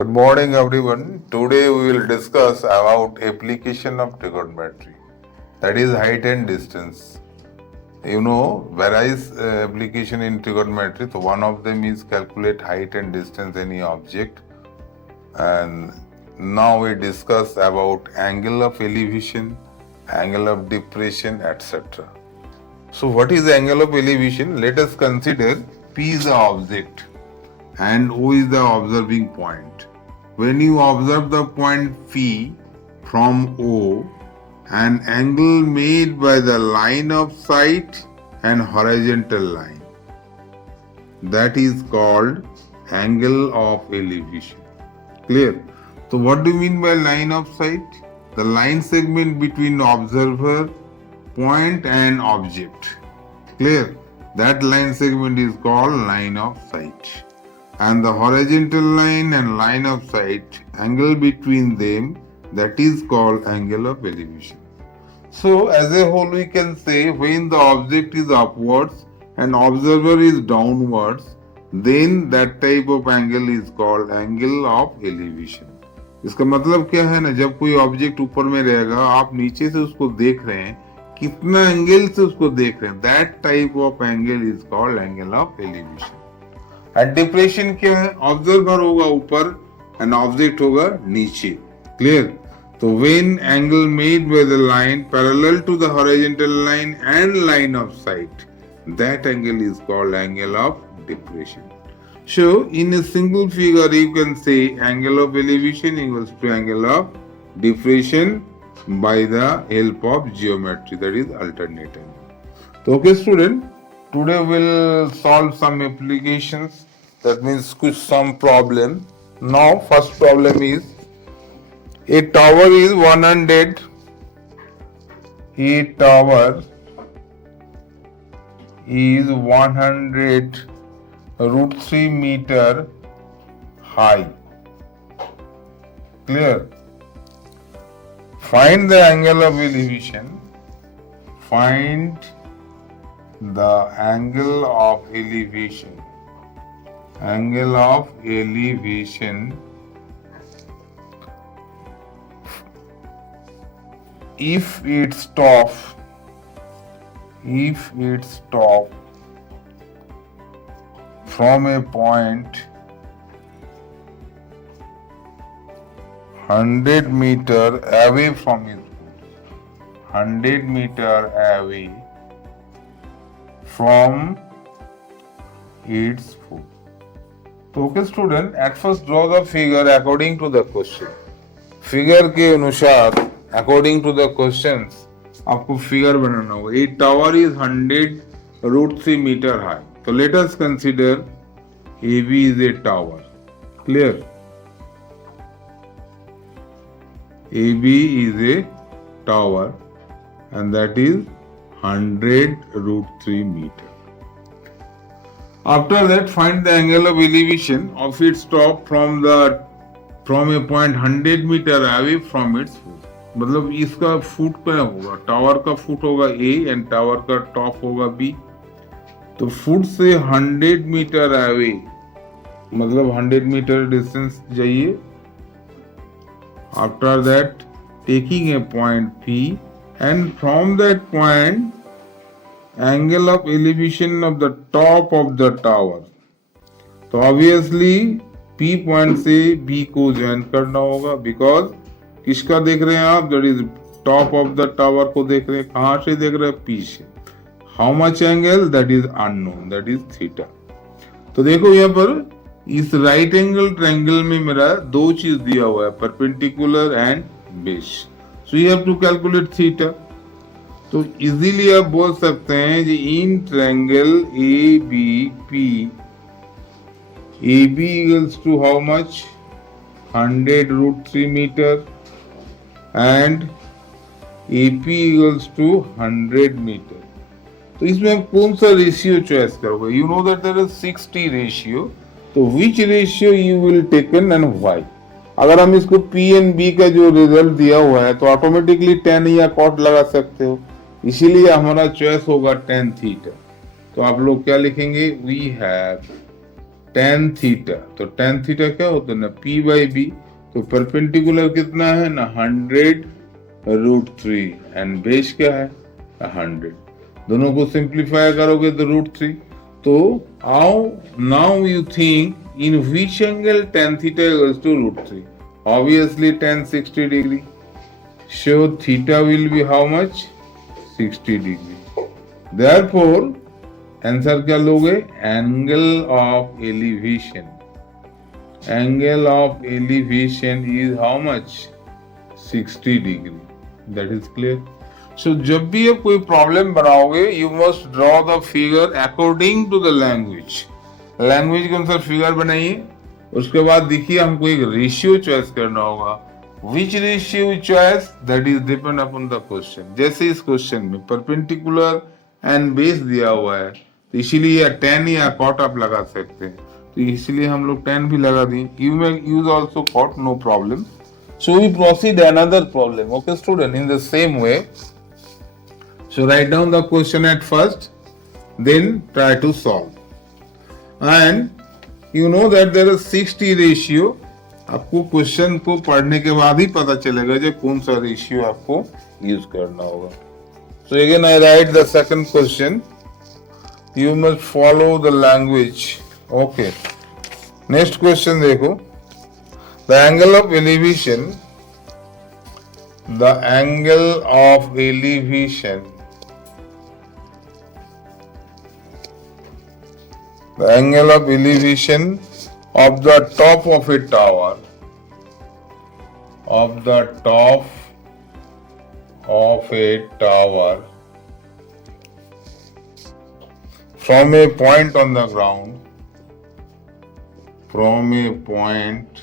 Good morning, everyone. Today we will discuss about application of trigonometry, that is height and distance. You know various application in trigonometry. So one of them is calculate height and distance any object, and now we discuss about angle of elevation, angle of depression, etc. So what is angle of elevation? Let us consider P is the object and O is the observing point. When you observe the point P from O, an angle made by the line of sight and horizontal line, that is called angle of elevation. Clear? So what do you mean by line of sight? The line segment between observer point and object. Clear? That line segment is called line of sight. And the horizontal line and line of sight, angle between them, that is called angle of elevation. So as a whole we can say when the object is upwards and observer is downwards, then that type of angle is called angle of elevation. इसका मतलब क्या है ना, जब कोई object ऊपर में रहेगा, आप नीचे से उसको देख रहे हैं, कितना एंगल से उसको देख रहे हैं, that type of angle is called angle of elevation. And depression क्या है? ऑब्जर्वर होगा ऊपर एंड ऑब्जेक्ट होगा नीचे. क्लियर? तो when angle made by the line parallel to the horizontal line and line of sight, that angle is called angle of depression. So in a single figure you can say angle of elevation equals to angle of depression by the help of geometry, that is alternate angle. So okay student, today we'll solve some applications, that means some problem. Now first problem is a tower is 100 root 3 meter high. Clear? Find the angle of elevation. Find the angle of elevation. Angle of elevation if its top from a point 100 meter away from its foot. 100 meter away from its foot. तो okay student, at first draw the figure according to the question. Figure के अनुसार according to the questions आपको figure बनाना होगा. A tower is 100 root 3 meter high. So let us consider AB is a tower. Clear? AB is a tower and that is 100 root 3 meter. After that, find the angle of elevation of its top from a point 100 meter away from its foot. मतलब इसका foot क्या होगा? Tower का foot होगा A and tower का top होगा B. तो foot से 100 मीटर अवे, मतलब 100 मीटर डिस्टेंस जाइए. After that taking a point P and from that point angle of elevation of the top of the tower. तो obviously P point से B को join करना होगा, बिकॉज किसका देख रहे हैं आप? That is top of the tower को देख रहे हैं. कहां से देख रहे हैं? P से. How much angle? That is unknown, that is theta. तो देखो यहाँ पर इस राइट एंगल ट्रायंगल में मेरा दो चीज दिया हुआ है, perpendicular and base. So you have to calculate theta. तो इजीली आप बोल सकते हैं कि in triangle ABP, AB equals to how much? 100 root 3 meter and AP equals to 100 meter. तो इसमें आप कौन सा रेशियो चॉइस करोगे? You know that there is 60 ratio. तो which ratio you will taken and why? अगर हम इसको P एंड B का जो रिजल्ट दिया हुआ है तो ऑटोमेटिकली tan या cot लगा सकते हो, इसीलिए हमारा चॉइस होगा tan थीटा. तो आप लोग क्या लिखेंगे? वी हैव tan थीटा, तो tan थीटा क्या होता है ना P बाई बी, तो परपेंडिकुलर कितना है ना 100√3 एंड बेस क्या है 100, दोनों को सिंप्लीफाई करोगे तो √3। तो now you think in which angle tan theta equals to √3, obviously tan 60 degree, so theta will be how much 60 degree, therefore answer क्या लोगे angle of elevation, angle of elevation is how much 60 degree, that is clear. So जब भी आप कोई problem बनाओगे you must draw the figure according to the language, language के अनुसार figure बनाइए, उसके बाद देखिए हमको एक रेशियो चॉइस करना होगा, विच ratio choice that is depend upon the question. जैसे इस क्वेश्चन में परपेंडिकुलर एंड बेस दिया हुआ है तो इसीलिए या tan या cot आप लगा सकते हैं, तो इसलिए हम लोग tan भी लगा दिए, you may use also cot, no problem. So we proceed another problem, okay student, in the same way. So write down the question at first, then try to solve, and you know that there is 60 ratio, आपको question को पढ़ने के बाद ही पता चलेगा जो कौन सा रेशियो आपको यूज करना होगा। So again I write the second question, you must follow the language, okay. Next question देखो, the angle of elevation, the angle of elevation, the angle of elevation of the top of a tower, of the top of a tower from a point on the ground, from a point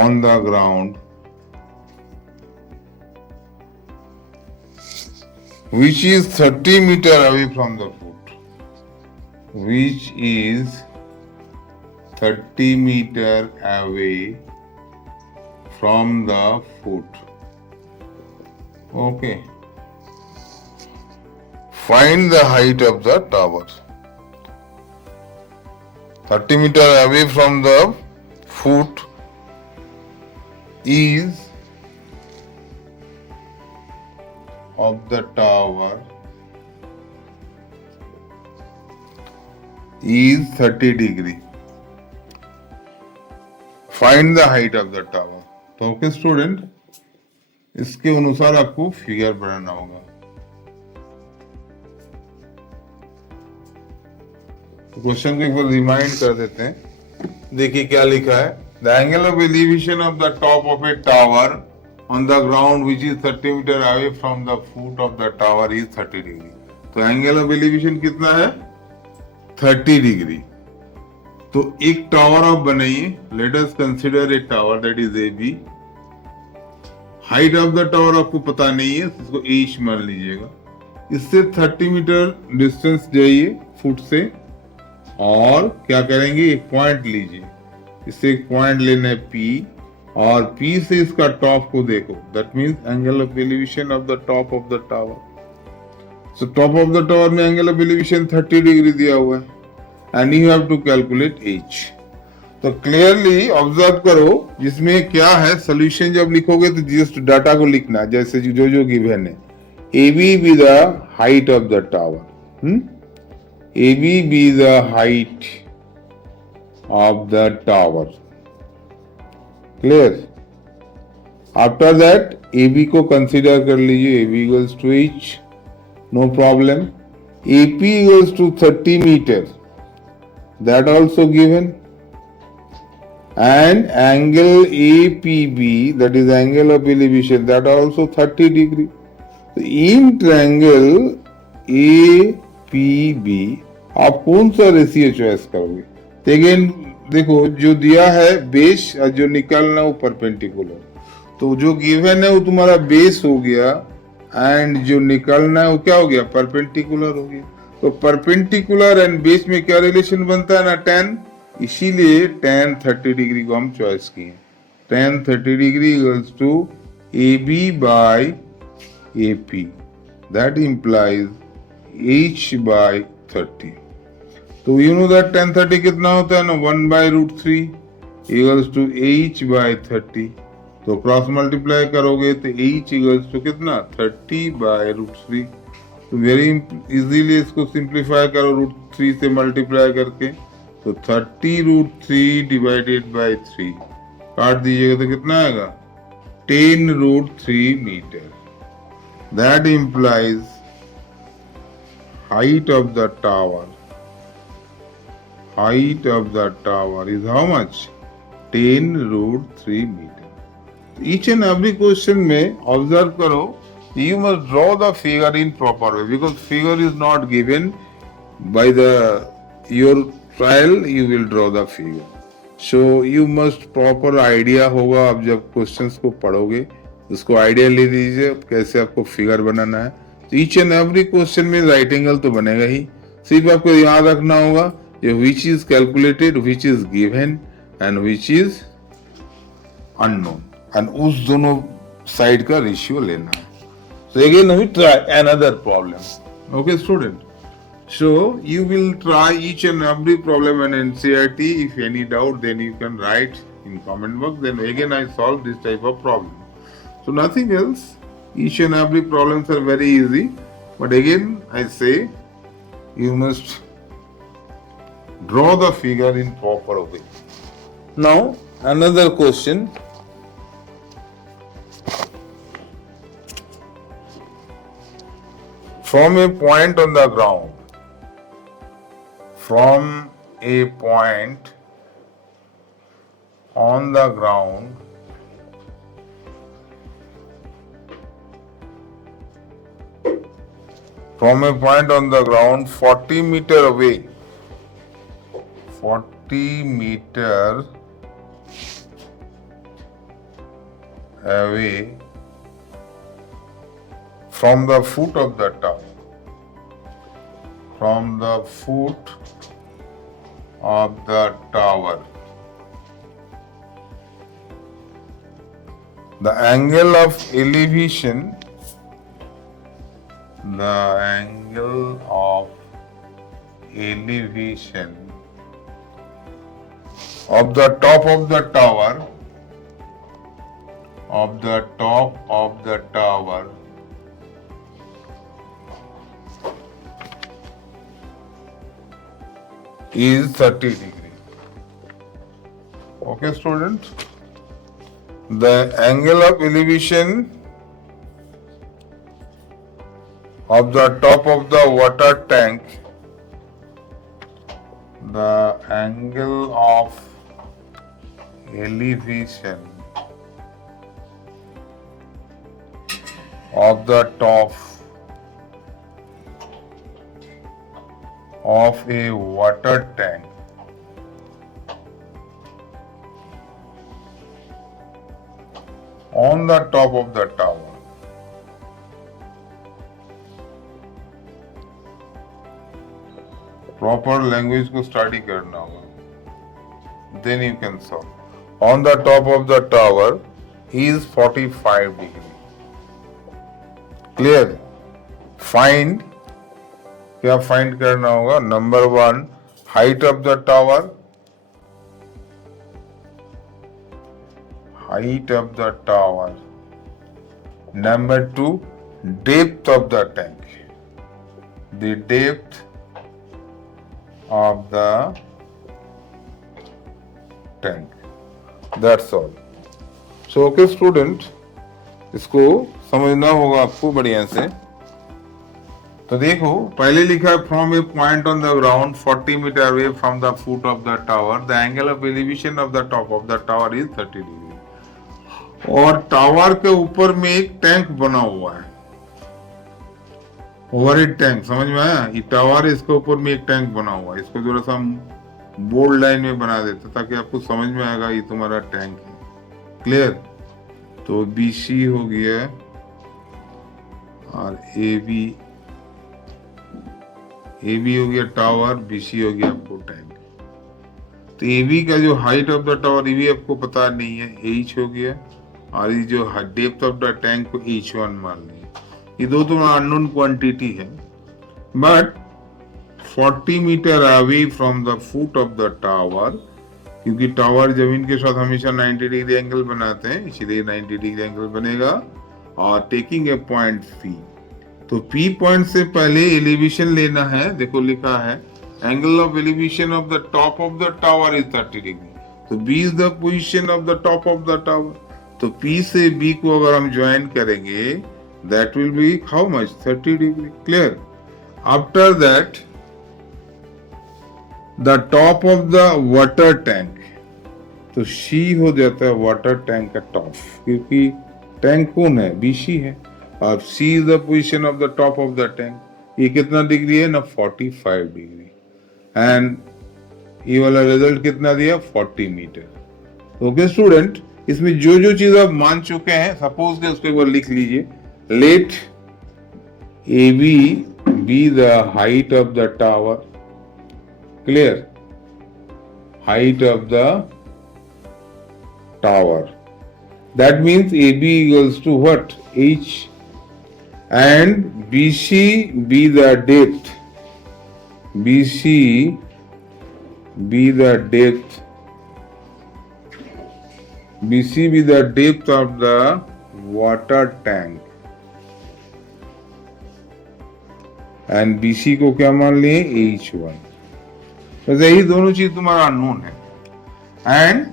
on the ground which is 30 meter away from the foot, which is 30 meter away from the foot, okay. Find the height of the tower, 30 meter away from the foot is of the tower is 30 degree. Find the height of the tower. तो okay student, इसके अनुसार आपको figure बनाना होगा। तो question को एक बार remind कर देते हैं, देखिए क्या लिखा है, the angle of elevation of the top of A tower on the ground which is 30 meter away from the foot of the tower is 30 degree. तो एंगल ऑफ एलिवेशन कितना है 30 डिग्री। तो एक टावर आप बनाइए, let us consider a tower that is AB, height of the tower आपको पता नहीं है, इसको H मान लीजिएगा, इससे 30 मीटर डिस्टेंस जाइए फुट से, और क्या करेंगे एक पॉइंट लीजिए, इससे एक पॉइंट लेना है P, और P से इसका टॉप को देखो, that means angle of elevation of the top of the tower. So top of the tower में एंगल ऑफ एलिवेशन 30 डिग्री दिया हुआ है, and you have to calculate H। तो क्लियरली ऑब्जर्व करो, जिसमें क्या है सोल्यूशन जब लिखोगे तो जस्ट डाटा को लिखना, जैसे जो गिवन है, AB be the height of the tower, AB be the height of the tower, clear. After that AB को कंसीडर कर लीजिए, AB equals to H, no problem. AP equals to 30 meter, that also given, and angle APB that is angle of elevation, that also 30 degree. तो in triangle APB आप कौन सा ratio choice करोगे? तो again देखो, जो दिया है बेस और जो निकालना वो परपेंडिकुलर, तो जो गिवन है वो तुम्हारा बेस हो गया, एंड जो निकालना है वो क्या हो गया परपेंडिकुलर हो गया। तो परपेंडिकुलर एंड बेस में क्या रिलेशन बनता है ना tan, इसीलिए tan 30 डिग्री को हम चॉइस किए। tan 30 degree equals to AB by AP, that implies H by 30. तो यू नो दैट tan 30 कितना होता है ना, 1/√3 इक्वल्स टू h/30. तो क्रॉस मल्टीप्लाई करोगे तो h इक्वल्स टू कितना, 30/√3. तो वेरी इजीली इसको सिंप्लीफाई करो √3 से मल्टीप्लाई करके, तो 30√3 डिवाइडेड बाय 3 काट दीजिएगा तो कितना आएगा, 10√3 meter. That implies height of the tower is how much, 10√3 meter. Each and every question में observe करो, you must draw the figure in proper way, because figure is not given by your trial, you will draw the figure. So you must proper idea होगा, आप जब questions को पढ़ोगे उसको idea ले लीजिए कैसे आपको फिगर बनाना है. ईच एंड एवरी क्वेश्चन में राइट एंगल तो बनेगा ही, सिर्फ आपको याद रखना होगा ये which is calculated, which is given and which is unknown, and उस दोनों साइड का रेशियो लेना है. So again we try another problem. Okay student, so you will try each and every problem in NCERT. If any doubt then you can write in comment box, then again I solve this type of problem. So nothing else, each and every problems are very easy, but again I say you must draw the figure in proper way. Now another question, from a point on the ground, from a point on the ground, from a point on the ground 40 meter away, 40 meter away from the foot of the tower, from the foot of the tower, the angle of elevation, the angle of elevation of the top of the tower, of the top of the tower is 30 degree. Okay students, the angle of elevation of the top of the water tank, the angle of elevation of the top of a water tank on the top of the tower proper language को study करना होगा, then you can solve. On the top of the tower is 45 degree. Clear. Find, क्या find करना होगा, number 1 height of the tower, height of the tower. Number 2 depth of the tank, the depth of the tank. That's all. So okay student, इसको समझना होगा आपको बढ़िया से. तो देखो पहले लिखा है from a point on the ground 40 meter away from the foot of the tower, the angle of elevation of the top of the tower is 30 degree. और टावर के ऊपर में एक टैंक बना हुआ है, ओवरहेड टैंक. समझ में आया, ये टावर है, इसके ऊपर में एक टैंक बना हुआ है. इसको थोड़ा सा हम बोल्ड लाइन में बना देते ताकि आपको समझ में आएगा ये तुम्हारा टैंक है. क्लियर. तो BC हो गया और AB हो गया टावर, BC हो गया आपको टैंक. तो AB का जो हाइट ऑफ द टावर ये भी आपको पता नहीं है, H हो गया, और ये जो डेप्थ ऑफ द टैंक को H1 मान लिया. ये दो तो अननोन क्वांटिटी है, but 40 meter away from the foot of the tower, क्योंकि टावर जमीन के साथ हमेशा 90 डिग्री एंगल बनाते हैं, इसलिए 90 डिग्री एंगल बनेगा। और टेकिंग ए पॉइंट P, तो P पॉइंट से पहले एलिवेशन लेना है। देखो लिखा है angle of elevation of the top of the tower is 30 degree, तो B is the position of the top of the tower. तो P से B को अगर हम ज्वाइन करेंगे, that will be how much, 30 degree. Clear. After that the top of the water tank, तो C हो जाता है वाटर टैंक का टॉप, क्योंकि टैंक कौन है, BC है, और C is the position of the top of the tank. ये कितना डिग्री है ना, 45 डिग्री। एंड ये वाला रिजल्ट कितना दिया, 40 मीटर। ओके स्टूडेंट, इसमें जो जो चीज आप मान चुके हैं, सपोज के उसको एक बार लिख लीजिए। Let AB be the height of the tower, clear, height of the tower, that means AB equals to what, H, and BC be the depth, BC be the depth, BC be the depth of the water tank, and BC को क्या मान लिए, H1। बस यही दोनों चीज तुम्हारा unknown है। And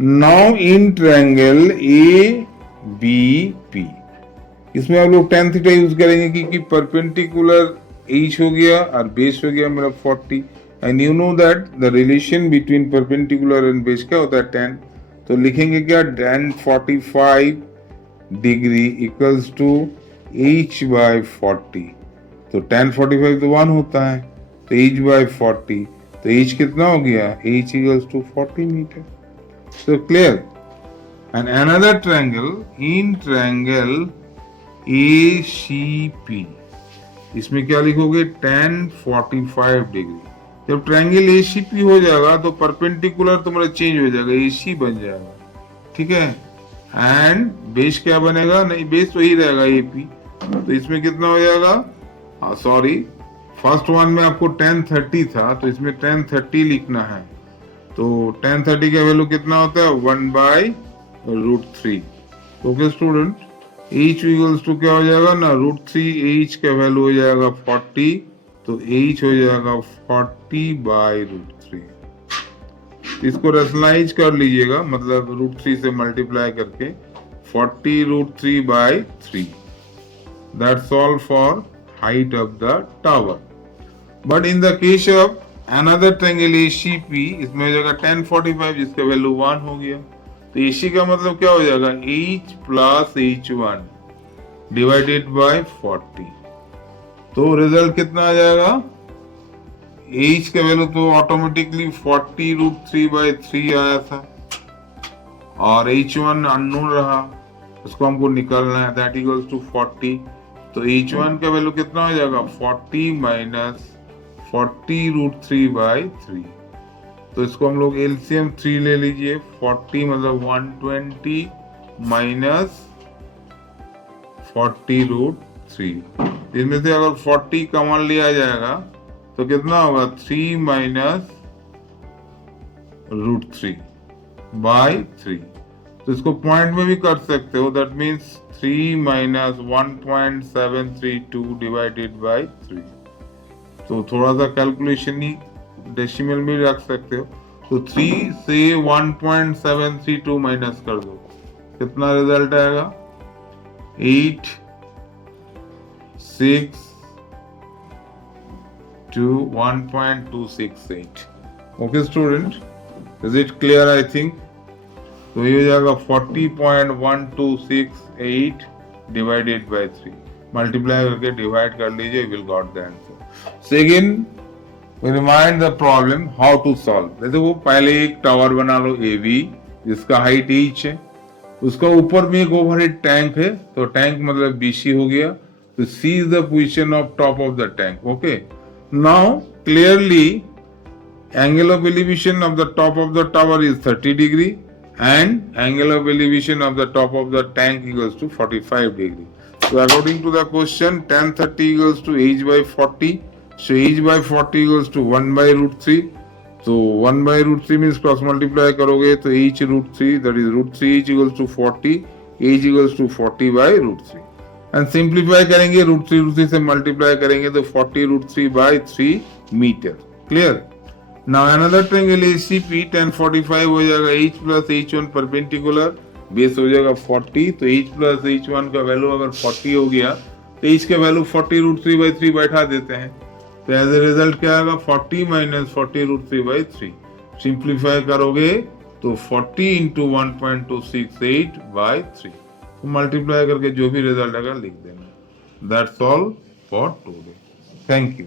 now in triangle ABP, इसमें आप लोग tan थीटा यूज करेंगे, क्योंकि परपेंडिकुलर H हो गया और बेस हो गया मेरा 40, and you know that the relation between perpendicular and base क्या होता है, tan। तो लिखेंगे क्या, tan 45 degree equals to H by 40। तो tan 45 तो 1 होता है, तो H बाय 40, तो H कितना हो गया, H equals to 40 meter. So clear? And another triangle, in triangle ACP, इसमें क्या लिखोगे, tan 45 डिग्री। जब ट्रायंगल ACP हो जाएगा तो परपेंडिकुलर तुम्हारा चेंज हो जाएगा, AC बन जाएगा, ठीक है। एंड बेस क्या बनेगा, नहीं बेस वही रहेगा AP, तो इसमें कितना हो जाएगा, हाँ सॉरी, फर्स्ट वन में आपको tan 30 था, तो इसमें tan 30 लिखना है। तो tan 30 का वैल्यू कितना होता है, 1/√3। Okay student, H equals to क्या हो जाएगा ना, √3, H का वैल्यू हो जाएगा 40, तो H हो जाएगा 40/√3। इसको रेशनलाइज कर लीजिएगा, मतलब √3 से मल्टीप्लाई करके 40√3/3। That's all for height of the tower. But in the case of another triangle ACP, इसमें हो जाएगा tan 45, जिसका वैल्यू 1 हो गया। तो AC का मतलब क्या हो जाएगा, H plus H1 divided by 40। तो रिजल्ट कितना आ जाएगा, H का वैल्यू तो ऑटोमेटिकली 40√3/3 आया था, और H1 अननोन रहा, उसको हमको निकालना है, दैट इक्वल्स टू 40। तो H1 का वैल्यू कितना हो जाएगा, 40 माइनस 40√3/3। तो इसको हम लोग LCM 3 ले लीजिए, 40 मतलब 120 माइनस 40√3। इसमें से अगर 40 कॉमन लिया जाएगा तो कितना होगा, 3 माइनस √3/3। तो इसको पॉइंट में भी कर सकते हो, that means 3 minus 1.732 divided by 3। तो थोड़ा सा कैलकुलेशन ही डेसिमल में रख सकते हो, तो 3 से 1.732 माइनस कर दो, कितना रिजल्ट आएगा, 8 6 to 1.268। Okay student, is it clear, I think. तो ये हो जाएगा 40.1268 डिवाइडेड बाय 3, मल्टीप्लाई करके डिवाइड कर लीजिए, will got the answer. Second, we remind the problem how to solve. देखो पहले एक टावर बना लो AB, जिसका हाइट H है, उसका ऊपर में एक ओवरहेड टैंक है, तो टैंक मतलब BC हो गया, तो C is the position of top of the tank. Okay, now clearly angle of elevation of the top of the tower is 30 degree and angle of elevation of the top of the tank equals to 45 degree. So according to the question, tan 30 equals to H by 40. So h by 40 equals to 1 by root 3. So 1 by root 3 means cross multiply करोगे तो h root 3, that is root 3h equals to 40, h equals to 40 by root 3. And simplify करेंगे root 3 से multiply करेंगे तो 40 root 3 by 3 meter. Clear? Now another triangle ACP tan 45 हो जाएगा h plus h1 perpendicular, base हो जाएगा 40, तो h plus h1 का वैल्यू अगर 40 हो गया तो h का वैल्यू 40 root 3 by 3 बैठा देते हैं, तो एज ए रिजल्ट क्या आएगा 40 माइनस 40 रूट 3 बाई 3. सिंप्लीफाई करोगे तो 40 इंटू 1.268 बाई 3. तो मल्टीप्लाई करके जो भी रिजल्ट आएगा लिख देना. That's all for today. Thank you.